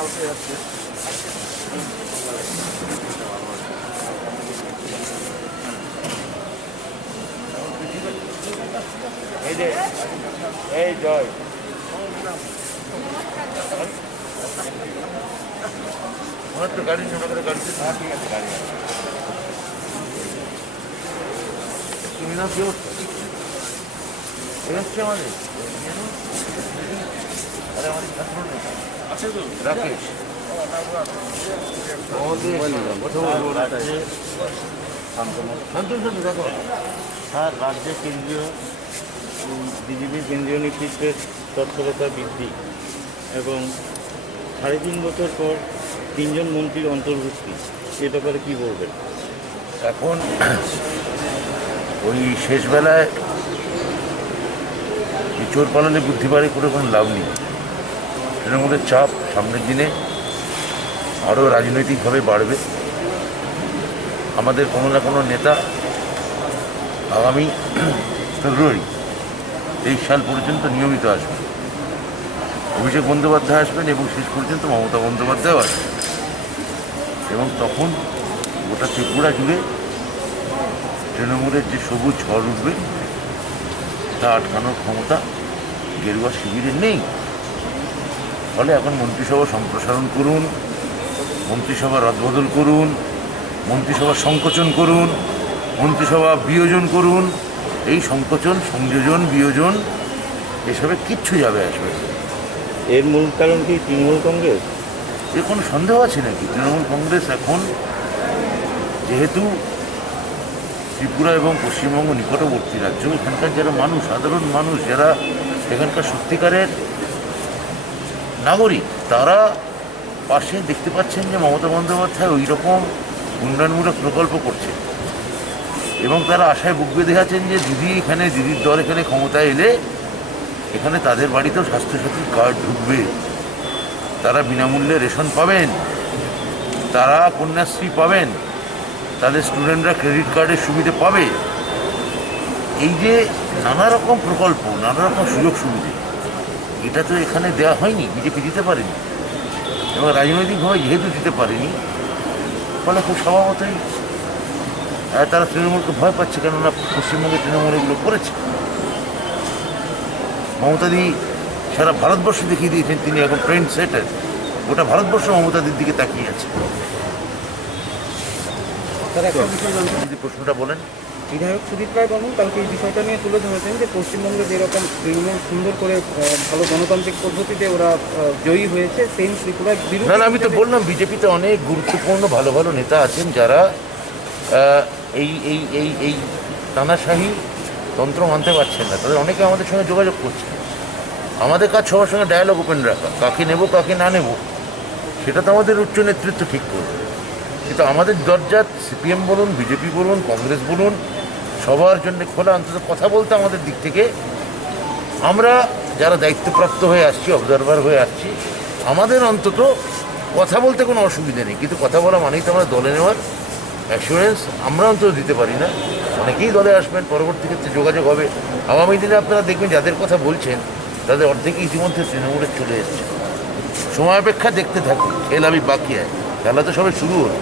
এই জয় ওনার তো গাড়ি গাড়িতে ঠিক আছে গাড়ি আছে তুমি না কি এসছে আমাদের আরে আমাদের ছাত্র আছে তো রাকেশ দেখো স্যার রাজ্যে কেন্দ্রীয় বিজেপির কেন্দ্রীয় নেতৃত্বের তৎপরতা বৃদ্ধি এবং 3.5 বছর পর 3 জন মন্ত্রীর অন্তর্ভুক্তি এ ব্যাপারে কী বলবেন? এখন ওই শেষবেলায় চোর পালালে বুদ্ধি বাড়ি করে কোনো লাভ নেই। তৃণমূলের চাপ সামনের দিনে আরও রাজনৈতিকভাবে বাড়বে। আমাদের কোনো না কোনো নেতা আগামী ফেব্রুয়ারি 23 সাল পর্যন্ত নিয়মিত আসবেন। অভিষেক বন্দ্যোপাধ্যায় আসবেন এবং শেষ পর্যন্ত মমতা বন্দ্যোপাধ্যায়ও আসবেন এবং তখন গোটা ত্রিপুরা জুড়ে তৃণমূলের যে সবুজ ঝড় উঠবে তা আটকানোর ক্ষমতা গেরুয়া শিবিরের নেই। ফলে এখন মন্ত্রিসভা সম্প্রসারণ করুন, মন্ত্রিসভা রদবদল করুন, মন্ত্রিসভা সংকোচন করুন, মন্ত্রিসভা বিয়োজন করুন। এই সংকোচন, সংযোজন, বিয়োজন এসবে কিচ্ছু যাবে আসবে। এর মূল কারণ কি তৃণমূল কংগ্রেস? এর কোনো সন্দেহ আছে নাকি? তৃণমূল কংগ্রেস এখন যেহেতু ত্রিপুরা এবং পশ্চিমবঙ্গ নিকটবর্তী রাজ্য, এখানকার যারা মানুষ, সাধারণ মানুষ যারা এখানকার সত্যিকারের নাগরিক, তারা পাশে দেখতে পাচ্ছেন যে মমতা বন্দ্যোপাধ্যায় ওই রকম উন্নয়নমূলক প্রকল্প করছে এবং তারা আশায় বুক বেঁধে আছেন যে দিদির দল এখানে ক্ষমতায় এলে এখানে তাদের বাড়িতেও স্বাস্থ্যসাথী কার্ড ঢুকবে, তারা বিনামূল্যে রেশন পাবেন, তারা কন্যাশ্রী পাবেন, তাদের স্টুডেন্টরা ক্রেডিট কার্ডের সুবিধে পাবে। এই যে নানা রকম প্রকল্প, নানা রকম সুযোগ সুবিধে, এটা তো এখানে দেওয়া হয়নি, বিজেপি দিতে পারেনি এবং রাজনৈতিকভাবে যেহেতু দিতে পারেনি ফলে খুব স্বভাবতই তারা তৃণমূলকে ভয় পাচ্ছে, কেননা পশ্চিমবঙ্গে তৃণমূল এগুলো করেছে। মমতাদি সারা ভারতবর্ষ দেখিয়ে দিয়েছেন তিনি এখন ট্রেন্ড সেটার। গোটা ভারতবর্ষ মমতাদির দিকে তাকিয়ে আছে। যদি প্রশ্নটা বলেন। বিধায়ক সুদীপ রায় বর্মন কালকে এই বিষয়টা নিয়ে তুলে ধরেছেন যে পশ্চিমবঙ্গে যেরকম তৃণমূল সুন্দর করে ভালো গণতান্ত্রিক পদ্ধতিতে ওরা জয়ী হয়েছে, সেম ত্রিপুরায় বিরোধী। না, আমি তো বললাম বিজেপিতে অনেক গুরুত্বপূর্ণ ভালো ভালো নেতা আছেন যারা এই এই এই এই তানাশাহী তন্ত্র মানতে পারছেন না। তাদের অনেকে আমাদের সঙ্গে যোগাযোগ করছে। আমাদের কাজ সবার সঙ্গে ডায়ালগ ওপেন রাখা, কাকে নেব কাকে না নেব সেটা তো আমাদের উচ্চ নেতৃত্ব ঠিক করবে। কিন্তু আমাদের দরজা সিপিএম বলুন, বিজেপি বলুন, কংগ্রেস বলুন, সবার জন্য খোলা। অন্তত কথা বলতে আমাদের দিক থেকে আমরা যারা দায়িত্বপ্রাপ্ত হয়ে আসছি, অবজারভার হয়ে আসছি, আমাদের অন্তত কথা বলতে কোনো অসুবিধা নেই। কিন্তু কথা বলা মানেই তো আমরা দলে নেওয়ার অ্যাসুরেন্স আমরা অন্তত দিতে পারি না। অনেকেই দলে আসবেন, পরবর্তী ক্ষেত্রে যোগাযোগ হবে। আগামী দিনে আপনারা দেখবেন যাদের কথা বলছেন তাদের অর্ধেকই ইতিমধ্যে তৃণমূলে চলে এসছে। সময় অপেক্ষা দেখতে থাকুন, খেলা আমি বাকি হয়, খেলা তো সবাই শুরু হলো।